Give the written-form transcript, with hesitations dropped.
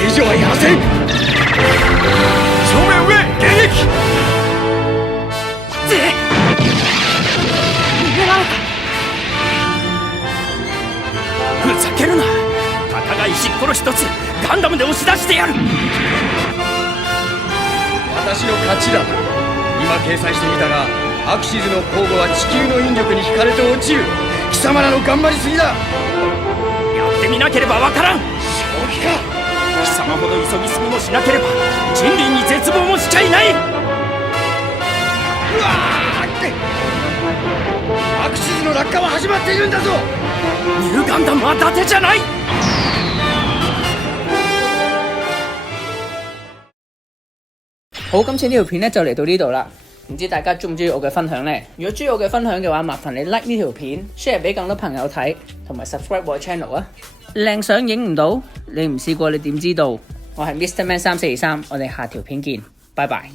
れ以上はやらせん。正面上迎撃。逃げられた。ふざけるな。たかが石っころ一つガンダムで押し出してやる。私の勝ちだ。今掲載してみたが、アクシズの交互は地球の引力に惹かれて落ちる。貴様らの頑張りすぎだ。やってみなければわからん。正気か。貴様ほど急ぎすぎもしなければ人類に絶望もしちゃいない。うわーって、アクシズの落下は始まっているんだぞ。ニューガンダムは伊達じゃない。好，今次呢條片咧就嚟到呢度啦，唔知大家中唔中意我嘅分享呢？如果中意我嘅分享嘅話，麻煩你 like 呢條片 ，share 俾更多朋友睇，同埋 subscribe 我嘅 channel 啊！靚相影唔到，你唔試過你點知道？我係 Mr. Man 3423，我哋下條片見，拜拜。